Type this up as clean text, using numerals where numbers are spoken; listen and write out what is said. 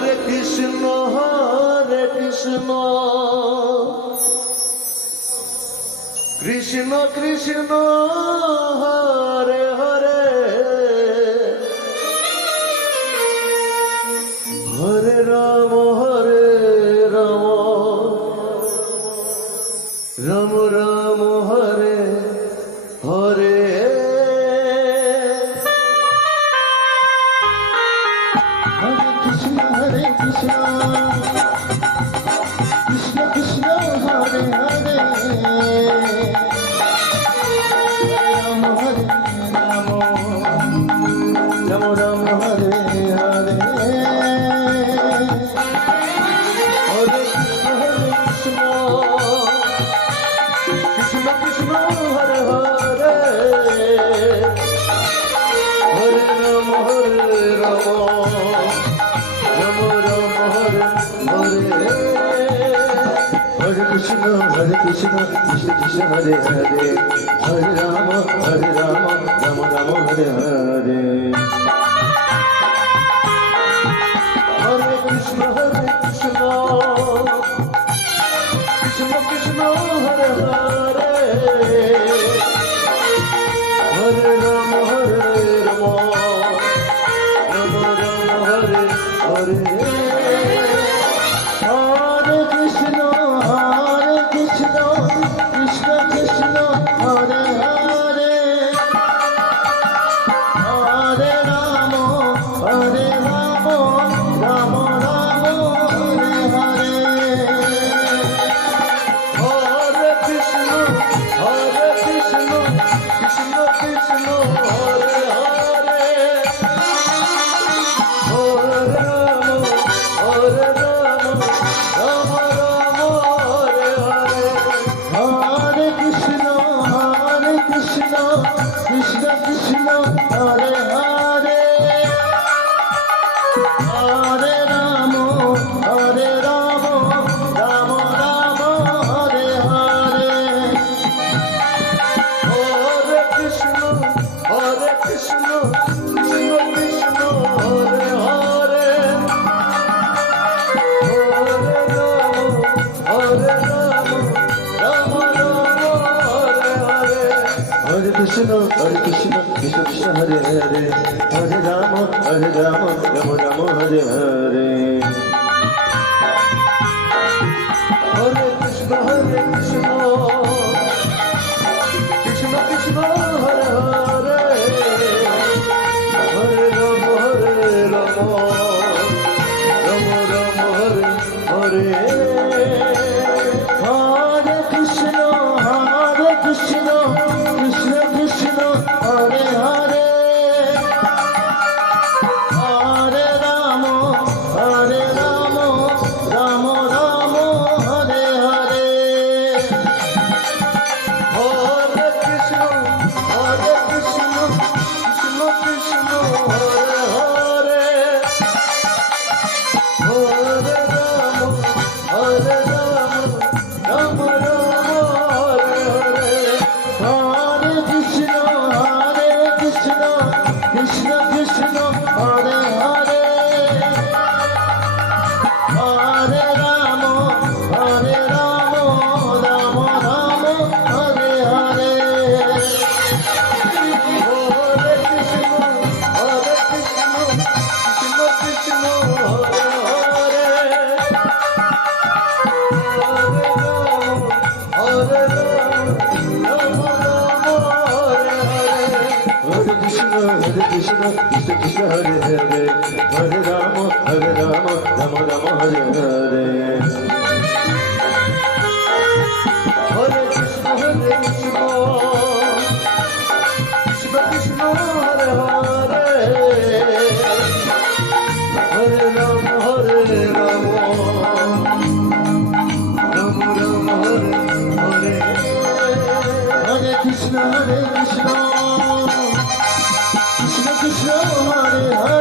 Hare Krishna Krishna Krishna Hare Hare Hare Ram Ram Ram Hare Hare Hare Krishna, Krishna Krishna, Hare Hare, Ram Hare Ram, Ram Ram Hare Hare, Hare Krishna, Krishna Krishna, Hare Hare, Hare Ram, Ram Ram, Hare Hare. Hare Krishna, Krishna Krishna, Hare Hare, Hare Rama, Ram Ram, Hare Hare. Hare Krishna, Krishna Krishna, Hare Hare, Hare Rama, Ram Ram, Hare Hare. Hare Krishna, Krishna Krishna, Hare Hare, Hare Rama, Ram Ram, Hare Hare. Hare Krishna, Krishna Krishna, Hare Hare, Hare Rama, Rama Rama, Hare Hare. Hare Krishna, Krishna Krishna, Hare Hare, Hare Rama, Ram Ram, Hare Hare. Hare Krishna, Krishna Krishna, Hare Hare, Hare Rama, Rama Rama, Hare Hare. Hare Krishna, Krishna Krishna, Hare Hare, Hare Rama, Ram Ram, Hare Hare. Hare Krishna, Krishna Krishna, Hare Hare, Hare Rama, Rama Rama, Hare Hare. Hare Krishna, Krishna Krishna, Hare Hare, Hare Rama, Ram Ram, Hare Hare. Hare Krishna, Krishna Krishna, Hare Hare, Hare Rama, Rama Rama, Hare Hare. Hare Krishna, Krishna Krishna, Hare Hare, Hare Rama, Ram Ram, Hare Hare. Hare Krishna, Krishna Krishna, Hare Hare, Hare Rama, Rama Rama, Hare Hare. Hare Krishna, Krishna Hare Hare, Hare Rama, Ram Ram, Hare Hare. Hare Krishna, Krishna Krishna, Hare Hare, Hare Rama, Rama Rama, Hare Hare. Hare Krishna, Krishna Krishna, Hare Hare.